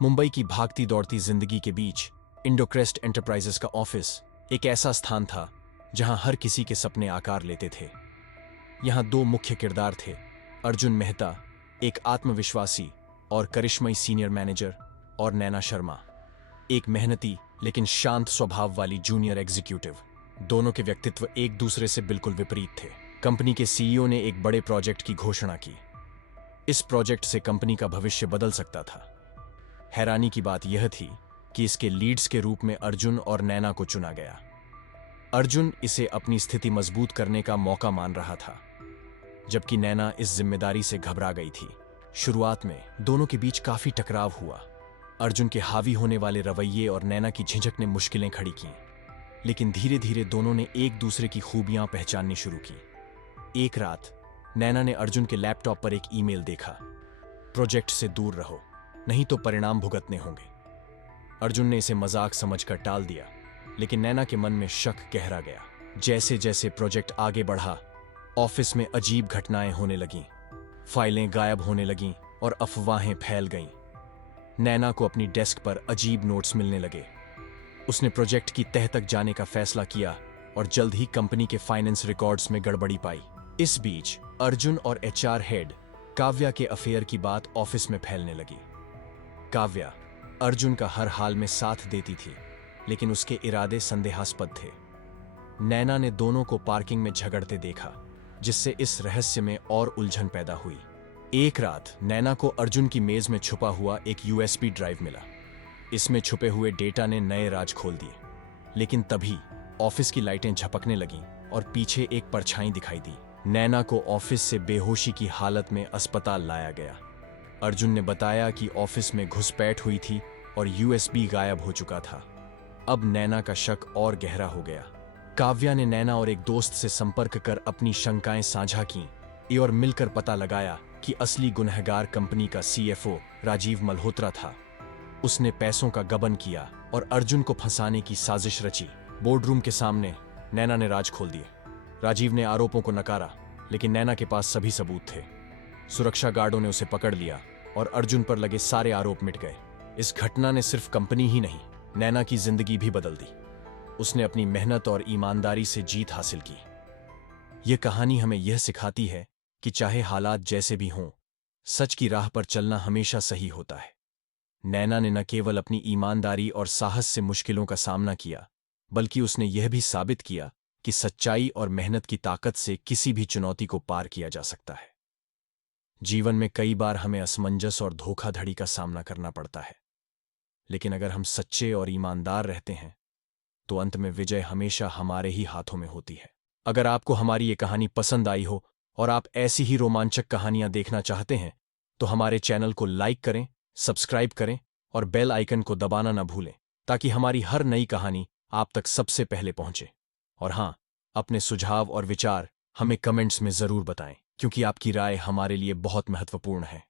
मुंबई की भागती दौड़ती जिंदगी के बीच इंडोक्रेस्ट एंटरप्राइजेस का ऑफिस एक ऐसा स्थान था जहां हर किसी के सपने आकार लेते थे। यहां दो मुख्य किरदार थे, अर्जुन मेहता, एक आत्मविश्वासी और करिश्मई सीनियर मैनेजर, और नैना शर्मा, एक मेहनती लेकिन शांत स्वभाव वाली जूनियर एग्जीक्यूटिव। दोनों के व्यक्तित्व एक दूसरे से बिल्कुल विपरीत थे। कंपनी के सीईओ ने एक बड़े प्रोजेक्ट की घोषणा की। इस प्रोजेक्ट से कंपनी का भविष्य बदल सकता था। हैरानी की बात यह थी कि इसके लीड्स के रूप में अर्जुन और नैना को चुना गया। अर्जुन इसे अपनी स्थिति मजबूत करने का मौका मान रहा था, जबकि नैना इस जिम्मेदारी से घबरा गई थी। शुरुआत में दोनों के बीच काफी टकराव हुआ। अर्जुन के हावी होने वाले रवैये और नैना की झिझक ने मुश्किलें खड़ी की, लेकिन धीरे धीरे दोनों ने एक दूसरे की खूबियां पहचाननी शुरू की। एक रात नैना ने अर्जुन के लैपटॉप पर एक ईमेल देखा, प्रोजेक्ट से दूर रहो, नहीं तो परिणाम भुगतने होंगे। अर्जुन ने इसे मजाक समझकर टाल दिया, लेकिन नैना के मन में शक गहरा गया। जैसे जैसे प्रोजेक्ट आगे बढ़ा, ऑफिस में अजीब घटनाएं होने लगीं, फाइलें गायब होने लगीं और अफवाहें फैल गईं। नैना को अपनी डेस्क पर अजीब नोट्स मिलने लगे। उसने प्रोजेक्ट की तह तक जाने का फैसला किया और जल्द ही कंपनी के फाइनेंस रिकॉर्ड्स में गड़बड़ी पाई। इस बीच अर्जुन और एचआर हेड काव्या के अफेयर की बात ऑफिस में फैलने लगी। काव्या अर्जुन का हर हाल में साथ देती थी, लेकिन उसके इरादे संदेहास्पद थे। नैना ने दोनों को पार्किंग में झगड़ते देखा, जिससे इस रहस्य में और उलझन पैदा हुई। एक रात नैना को अर्जुन की मेज में छुपा हुआ एक यूएसबी ड्राइव मिला। इसमें छुपे हुए डेटा ने नए राज खोल दिए। लेकिन तभी ऑफिस की लाइटें झपकने लगीं और पीछे एक परछाई दिखाई दी। नैना को ऑफिस से बेहोशी की हालत में अस्पताल लाया गया। अर्जुन ने बताया कि ऑफिस में घुसपैठ हुई थी और यूएसबी गायब हो चुका था। अब नैना का शक और गहरा हो गया। काव्या ने नैना और एक दोस्त से संपर्क कर अपनी शंकाएं साझा की और मिलकर पता लगाया कि असली गुनहगार कंपनी का सीएफओ राजीव मल्होत्रा था। उसने पैसों का गबन किया और अर्जुन को फंसाने की साजिश रची। बोर्डरूम के सामने नैना ने राज खोल दिए। राजीव ने आरोपों को नकारा, लेकिन नैना के पास सभी सबूत थे। सुरक्षा गार्डों ने उसे पकड़ लिया और अर्जुन पर लगे सारे आरोप मिट गए। इस घटना ने सिर्फ कंपनी ही नहीं, नैना की जिंदगी भी बदल दी। उसने अपनी मेहनत और ईमानदारी से जीत हासिल की। यह कहानी हमें यह सिखाती है कि चाहे हालात जैसे भी हों, सच की राह पर चलना हमेशा सही होता है। नैना ने न केवल अपनी ईमानदारी और साहस से मुश्किलों का सामना किया, बल्कि उसने यह भी साबित किया कि सच्चाई और मेहनत की ताकत से किसी भी चुनौती को पार किया जा सकता है। जीवन में कई बार हमें असमंजस और धोखाधड़ी का सामना करना पड़ता है, लेकिन अगर हम सच्चे और ईमानदार रहते हैं तो अंत में विजय हमेशा हमारे ही हाथों में होती है। अगर आपको हमारी ये कहानी पसंद आई हो और आप ऐसी ही रोमांचक कहानियां देखना चाहते हैं तो हमारे चैनल को लाइक करें, सब्सक्राइब करें और बेल आइकन को दबाना न भूलें, ताकि हमारी हर नई कहानी आप तक सबसे पहले पहुंचे। और हां, अपने सुझाव और विचार हमें कमेंट्स में जरूर बताएं, क्योंकि आपकी राय हमारे लिए बहुत महत्वपूर्ण है।